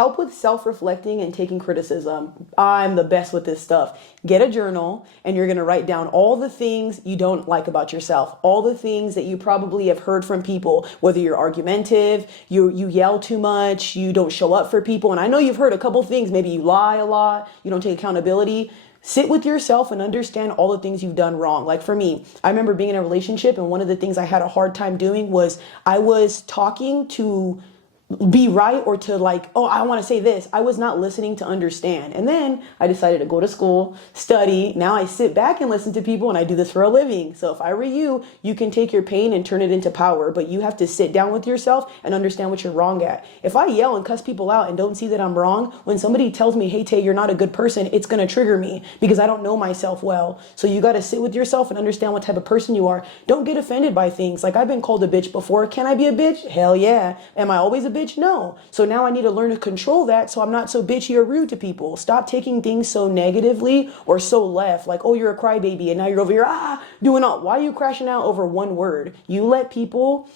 help with self-reflecting and taking criticism. I'm the best with this stuff. Get a journal and you're going to write down all the things you don't like about yourself, all the things that you probably have heard from people, whether you're argumentative, you yell too much, you don't show up for people. And I know you've heard a couple things. Maybe you lie a lot, you don't take accountability. Sit with yourself and understand all the things you've done wrong. Like for me, I remember being in a relationship, and one of the things I had a hard time doing was I was talking to be right or to like, oh, I want to say this. I was not listening to understand. And then I decided to go to school, study. Now I sit back and listen to people, and I do this for a living. So if I were you, you can take your pain and turn it into power, but you have to sit down with yourself and understand what you're wrong at. If I yell and cuss people out and don't see that I'm wrong, when somebody tells me, hey, Tay, you're not a good person, it's going to trigger me because I don't know myself well. So you got to sit with yourself and understand what type of person you are. Don't get offended by things. Like I've been called a bitch before. Can I be a bitch? Hell yeah. Am I always a bitch? No. So now I need to learn to control that so I'm not so bitchy or rude to people. Stop taking things so negatively or so left. Like, oh, you're a crybaby and now you're over here, doing all. Why are you crashing out over one word? You let people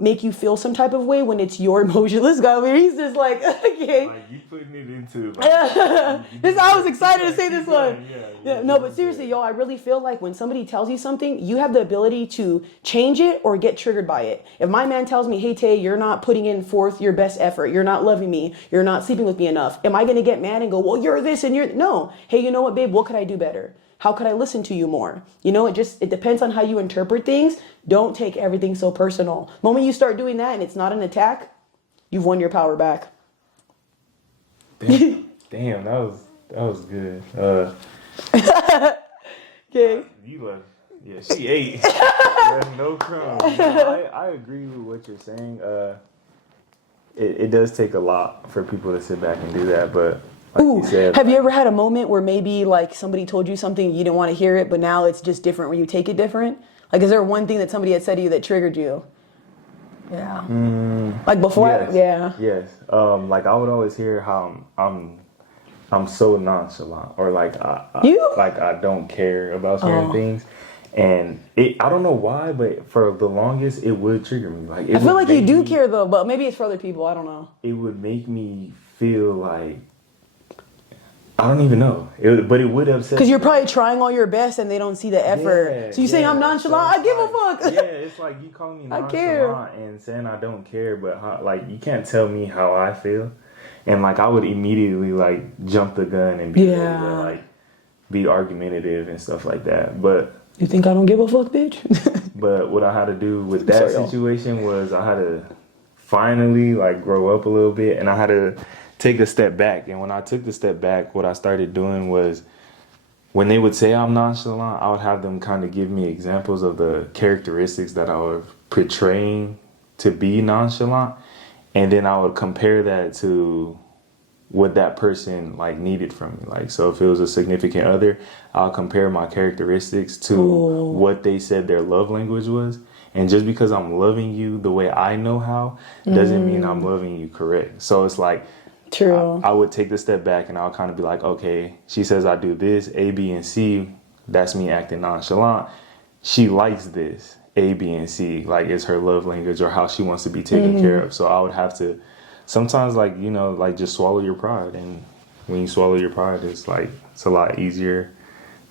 make you feel some type of way when it's your emotion. This guy over here, he's just like, okay. Like you putting it into like, this. I was excited to say this one. Yeah, no, but seriously, y'all, I really feel like when somebody tells you something, you have the ability to change it or get triggered by it. If my man tells me, hey, Tay, you're not putting in forth your best effort, you're not loving me, you're not sleeping with me enough, am I going to get mad and go, well, you're this and you're... No. Hey, you know what, babe? What could I do better? How could I listen to you more? You know, it depends on how you interpret things. Don't take everything so personal. The moment you start doing that and it's not an attack, you've won your power back. Damn, that was good. Okay. You left. Yeah, she ate. Left no crumbs. I agree with what you're saying. It does take a lot for people to sit back and do that, but like you said, have you ever had a moment where maybe like somebody told you something you didn't want to hear it, but now it's just different when you take it different? Like, is there one thing that somebody had said to you that triggered you? Yeah. Like before? Yes. Yes. Like I would always hear how I'm so nonchalant, or like I don't care about certain things. And I don't know why, but for the longest, it would trigger me. Like I feel like you do care though, but maybe it's for other people. I don't know. It would make me feel like, I don't even know. But it would upset. Because you're probably trying all your best and they don't see the effort. Yeah, so you saying I'm nonchalant? So I give a fuck. Yeah, it's like you calling me nonchalant and saying I don't care, but like you can't tell me how I feel. And like I would immediately like jump the gun and be ready to like be argumentative and stuff like that. But you think I don't give a fuck, bitch? But what I had to do with that situation was I had to finally like grow up a little bit, and I had to take a step back. And when I took the step back, what I started doing was, when they would say I'm nonchalant, I would have them kind of give me examples of the characteristics that I was portraying to be nonchalant. And then I would compare that to what that person like needed from me. Like, so if it was a significant other, I'll compare my characteristics to what they said their love language was. And just because I'm loving you the way I know how doesn't mean I'm loving you correct. So it's like, true. I would take the step back and I'll kind of be like, okay, she says I do this, A, B, and C. That's me acting nonchalant. She likes this, A, B, and C. Like it's her love language or how she wants to be taken care of. So I would have to sometimes like, you know, like just swallow your pride. And when you swallow your pride, it's like, it's a lot easier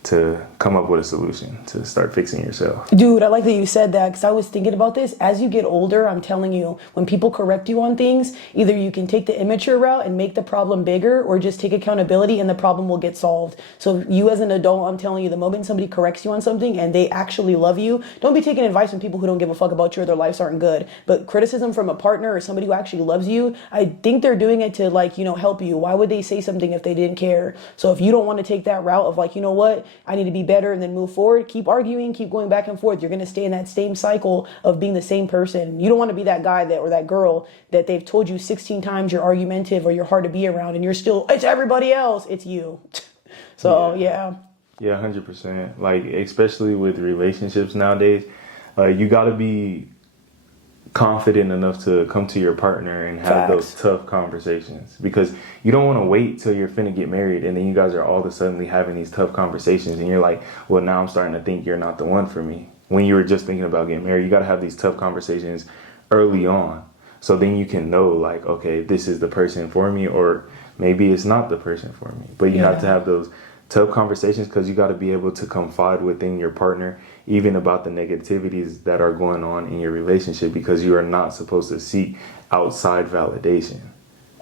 to come up with a solution to start fixing yourself. Dude, I like that you said that, because I was thinking about this. As you get older, I'm telling you, when people correct you on things, either you can take the immature route and make the problem bigger, or just take accountability and the problem will get solved. So you as an adult, I'm telling you, the moment somebody corrects you on something and they actually love you, don't be taking advice from people who don't give a fuck about you or their lives aren't good. But criticism from a partner or somebody who actually loves you, I think they're doing it to like, you know, help you. Why would they say something if they didn't care? So if you don't want to take that route of like, you know what, I need to be better and then move forward, keep arguing, keep going back and forth. You're going to stay in that same cycle of being the same person. You don't want to be that guy that or that girl that they've told you 16 times you're argumentative or you're hard to be around and you're still, it's everybody else, it's you. So yeah. Yeah, 100%. Like, especially with relationships nowadays, you got to be confident enough to come to your partner and have those tough conversations, because you don't want to wait till you're finna get married and then you guys are all of a sudden having these tough conversations and you're like, well, now I'm starting to think you're not the one for me, when you were just thinking about getting married. You got to have these tough conversations early on, So then you can know, like, okay, this is the person for me, or maybe it's not the person for me. But you have to have those tough conversations, because you got to be able to confide within your partner, even about the negativities that are going on in your relationship, because you are not supposed to seek outside validation,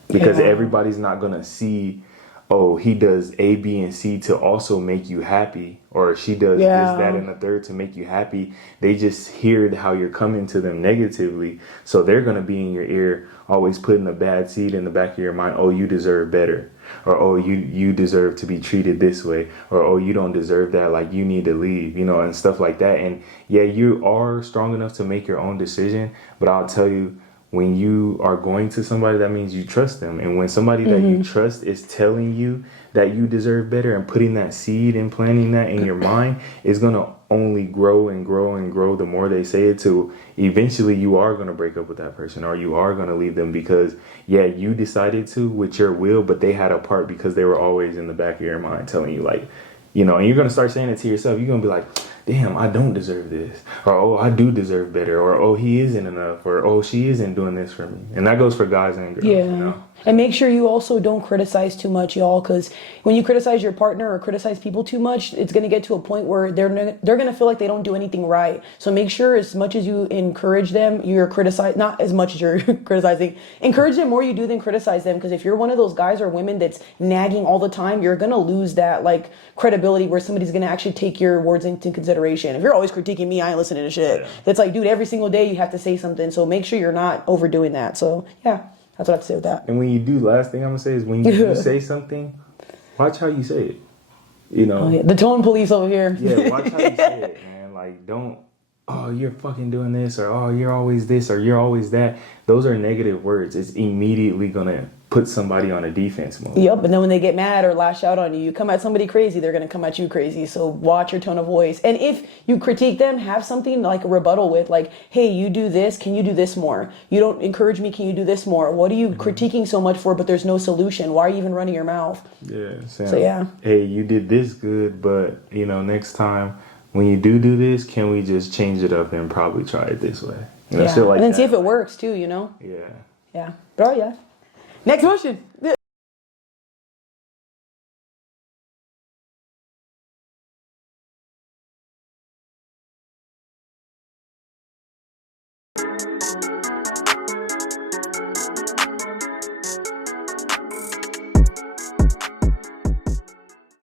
because everybody's not going to see, oh, he does A, B, and C to also make you happy, or she does this, that, and the third to make you happy. They just hear how you're coming to them negatively, so they're going to be in your ear, always putting a bad seed in the back of your mind. Oh, you deserve better, or oh, you deserve to be treated this way, or oh, you don't deserve that, like you need to leave, and stuff like that. And yeah, you are strong enough to make your own decision, but I'll tell you, when you are going to somebody, that means you trust them. And when somebody that you trust is telling you that you deserve better and putting that seed and planting that in your mind, is going to only grow and grow and grow the more they say it, to eventually you are going to break up with that person, or you are going to leave them, because you decided to with your will, but they had a part, because they were always in the back of your mind telling you, like, and you're going to start saying it to yourself. You're going to be like, damn, I don't deserve this, or oh, I do deserve better, or oh, he isn't enough, or oh, she isn't doing this for me. And that goes for guys and girls. And make sure you also don't criticize too much, y'all, because when you criticize your partner or criticize people too much, it's going to get to a point where they're going to feel like they don't do anything right. So make sure, as much as you encourage them, you're criticizing, not as much as you're criticizing, encourage them more you do than criticize them. Because if you're one of those guys or women that's nagging all the time, you're going to lose that like credibility where somebody's going to actually take your words into consideration. If you're always critiquing me, I ain't listening to shit. That's like, dude, every single day you have to say something. So make sure you're not overdoing that. So yeah. That's what I have to say with that. And when you do, last thing I'm going to say is, when you do say something, watch how you say it. Oh, yeah. The tone police over here. Yeah, watch how you say it, man. Like, don't, oh, you're fucking doing this, or oh, you're always this, or you're always that. Those are negative words. It's immediately going to put somebody on a defense mode. Yep, and then when they get mad or lash out on you, you come at somebody crazy, they're going to come at you crazy. So watch your tone of voice. And if you critique them, have something like a rebuttal with, like, hey, you do this, can you do this more? You don't encourage me, can you do this more? What are you critiquing so much for, but there's no solution? Why are you even running your mouth? Yeah, so yeah. Hey, you did this good, but, next time when you do this, can we just change it up and probably try it this way? Shit like and then that. see if it works too, Yeah. Yeah. But yeah. Next question.